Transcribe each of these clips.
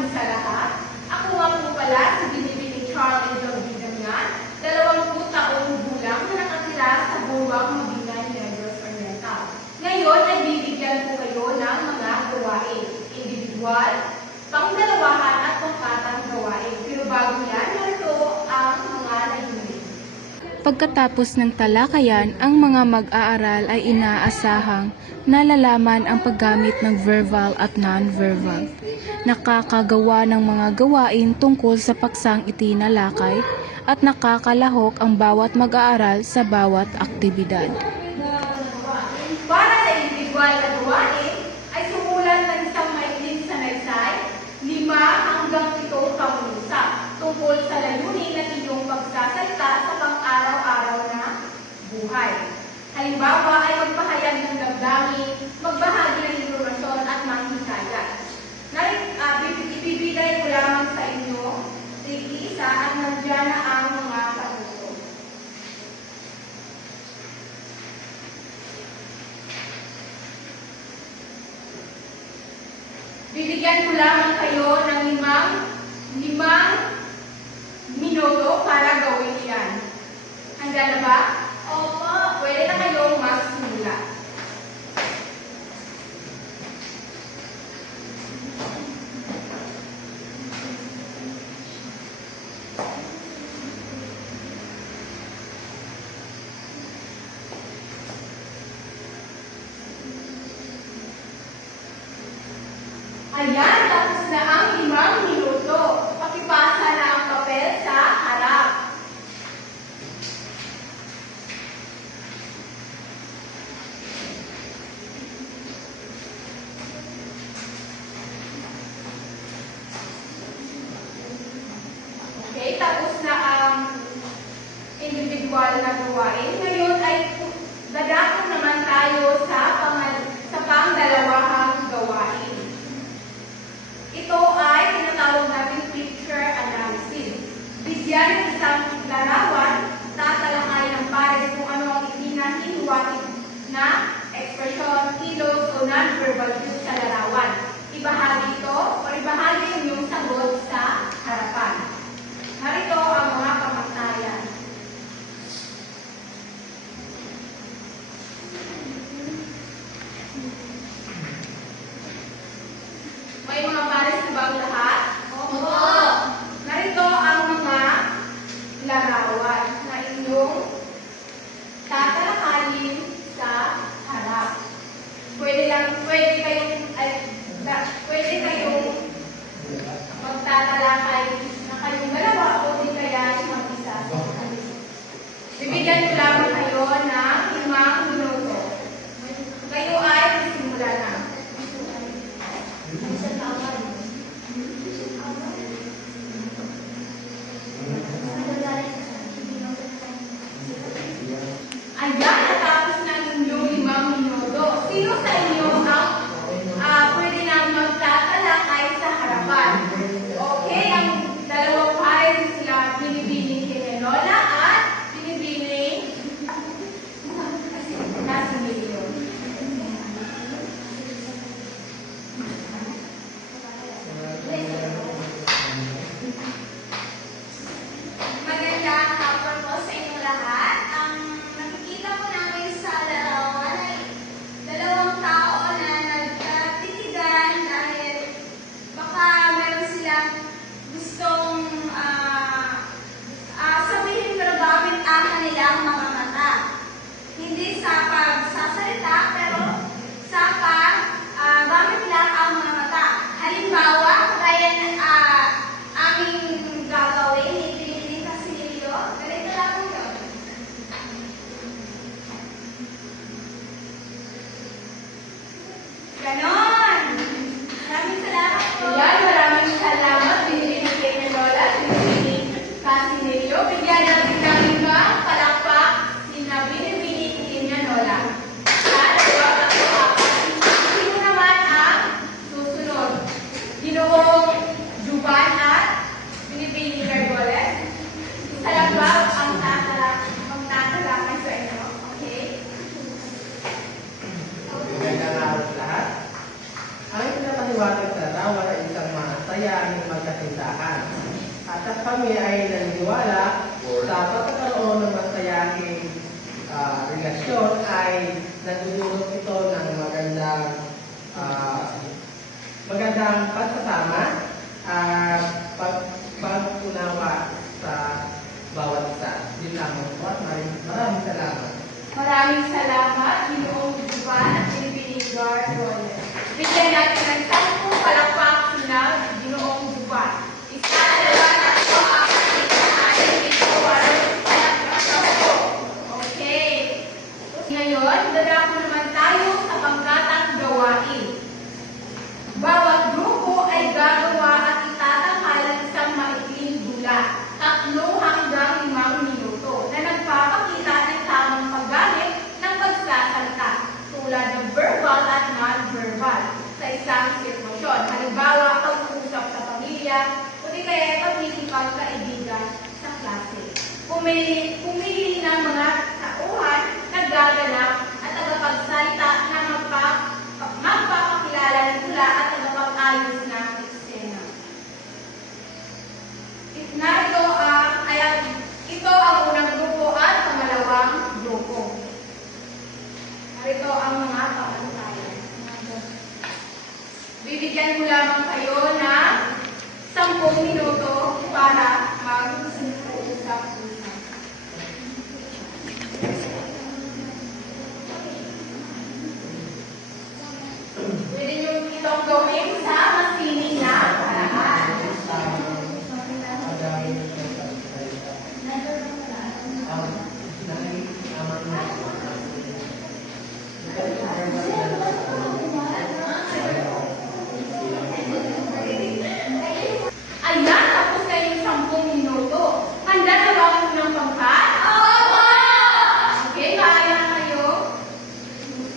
hapon sa lahat. Ako nga po pala si Binibining Charlie Damian, 20 taong gulang na nakatira sa Buwag, Mabinay, Negros Oriental. Ngayon ay bibigyan ko kayo ng mga gawain, individual, pangdalawahan at pangkatang gawain. Pero bago yan, narito ang mga layunin. Pagkatapos ng talakayan, ang mga mag-aaral ay inaasahang nalalaman ang paggamit ng verbal at non-verbal. Nakakagawa ng mga gawain tungkol sa paksang itinalakay at nakakalahok ang bawat mag-aaral sa bawat aktibidad. Para sa individual na gawain, ay sumulat ng isang maikling sanaysay, 5 hanggang 7 pangungusap tungkol sa layunin ng iyong pagsasalita sa pang-araw-araw na buhay. Halimbawa ay magpahayag ng damdamin, magbahagi ng impormasyon at manghikayat. Ibibigay ko lamang sa inyo, isa at nandiyan na ang mga sagot. Bibigyan ko lamang kayo ng 5 minuto para gawin yan. Handa na ba? Opo. Pwede na kayong magsimula. Ayan, tapos na ang 5 minuto. Pakipasa na ang papel sa harap. Okay, tapos na ang individual na gawain. Ngayon ay dadako naman tayo sa pangdalawahang gawain. Ito ay tinatawag natin picture analysis. Bigyan ng isang larawan, tatalakay ng pares kung ano ang hinahinuwatig na ekspresyon, kilos o non-verbal cues sa larawan. Ibahagi ito o ibahagi yung iyong sagot sa harapan. Narito ang mga pamantayan. May mga pares na ba ang lahat? Opo. Narito ang mga larawan na inyong tatalakayin sa harap. Pwede kayong magtatalakay na kayong dalawa o di kaya mag-isa. Bibigyan ko lamang kayo ng 5 minuto. Kayo ay magsimula na. masayang magkatindahan. At kami ay naniniwala sa pagkakaroon ng masayahing relasyon ay nagdudulot ito ng magandang pagsasama at pag-unawa sa bawat isa. Yun lang po. Maraming salamat. Maraming salamat, Ginoong Juan at Pilipining Guard Roller. Bigyan natin ng 10 palakpak sina Ginoong Juan. Isa, dalawa, tatlo, apat, lima, anim, pito, walo, apat, sampo. Okay. Ngayon, dadako naman tayo sa panggatang gawain. Bawat grupo ay gagawa at itatakal ng isang maikling dula, 3 hanggang 5 minuto, na nagpapakita ng tamang paggamit ng pagsasalita, tulad ng verbal at non-verbal, sa isang sitwasyon. Halimbawa, pag-uusap sa pamilya, o di kaya pagkikipagkaibigan sa klase. Pumili ng mga tauhan na gaganap at tagapagsalita na magpapakilala ng tula at tagapag-ayos ng eksena. Ito ang unang grupo at pangalawang grupo. Narito ang mga pamantayan. Bibigyan ko lamang kayo ng 10 minuto para mag-usap-usap. Pwede nyo itong gawin sa masining na paraan. Ayan, tapos na yung 10 minuto. Handa na ba ako ng pangkat? Oo! Okay, kaya na kayo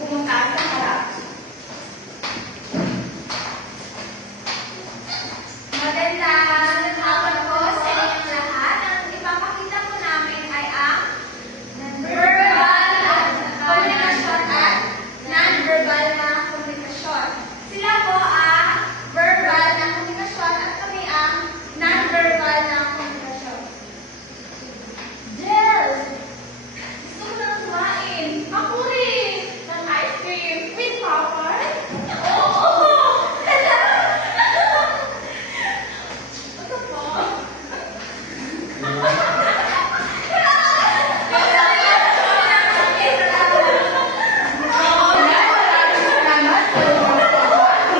pumunta sa harap. Magandang hapon po sa inyong lahat. Ang ipapakita po namin ay ang verbal na komunikasyon at non-verbal na komunikasyon. Sila po ang verbal na komunikasyon at kami ang non-verbal na komunikasyon. Del! Gusto ko nang kumain. Ako rin! Ng ice cream with popcorn? Oo! Ano po?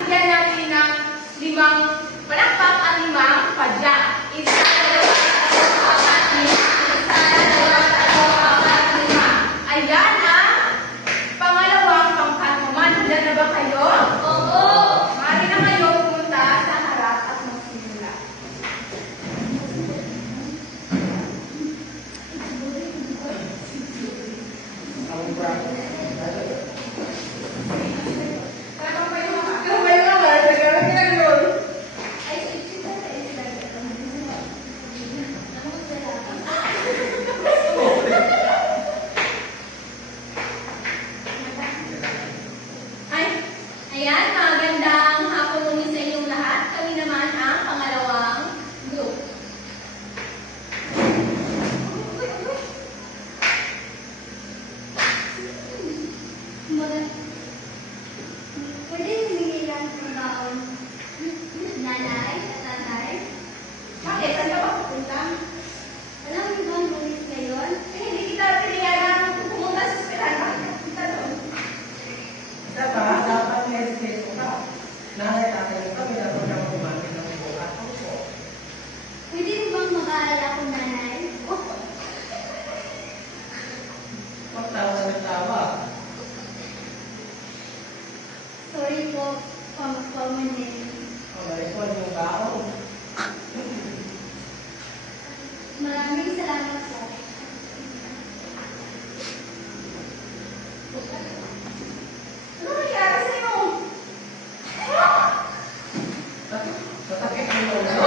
Bigyan natin ng 5 palakpak at 5 padya. Isa, dalawa, tatlo, apat, lima. Isa, dalawa, tatlo, apat, lima. Ayan ang pangalawang pangkat naman. Handa na ba kayo? Oo! Maaari na kayo pumunta sa harap at magsimula. Tapos kayo naman, nagawin nila yun. Ay, sila sa Ay, Ayan, magandang hapon muli sa inyong lahat. Kami naman ang pangalawang group. Pwede humingi lang ng baon nanay at tatay. bakit? Saan ka ba pupunta? Alam niyo ba ang lunes ngayon? Eh, hindi kita pinayagan pumunta sa eskwelahan. Bakit kita doon? Dapat na-educate mo ka. Nanay tatay mo kami na kung kang kumamit ng bukas. Opo. Pwede mo bang mag-aalala ko nanay? Magtawa ng tawa. Sorry po, pamanin. Mag-respond yung baon. Maraming salamat po. Ano nangyari sa'yo? Masakit ang ulo.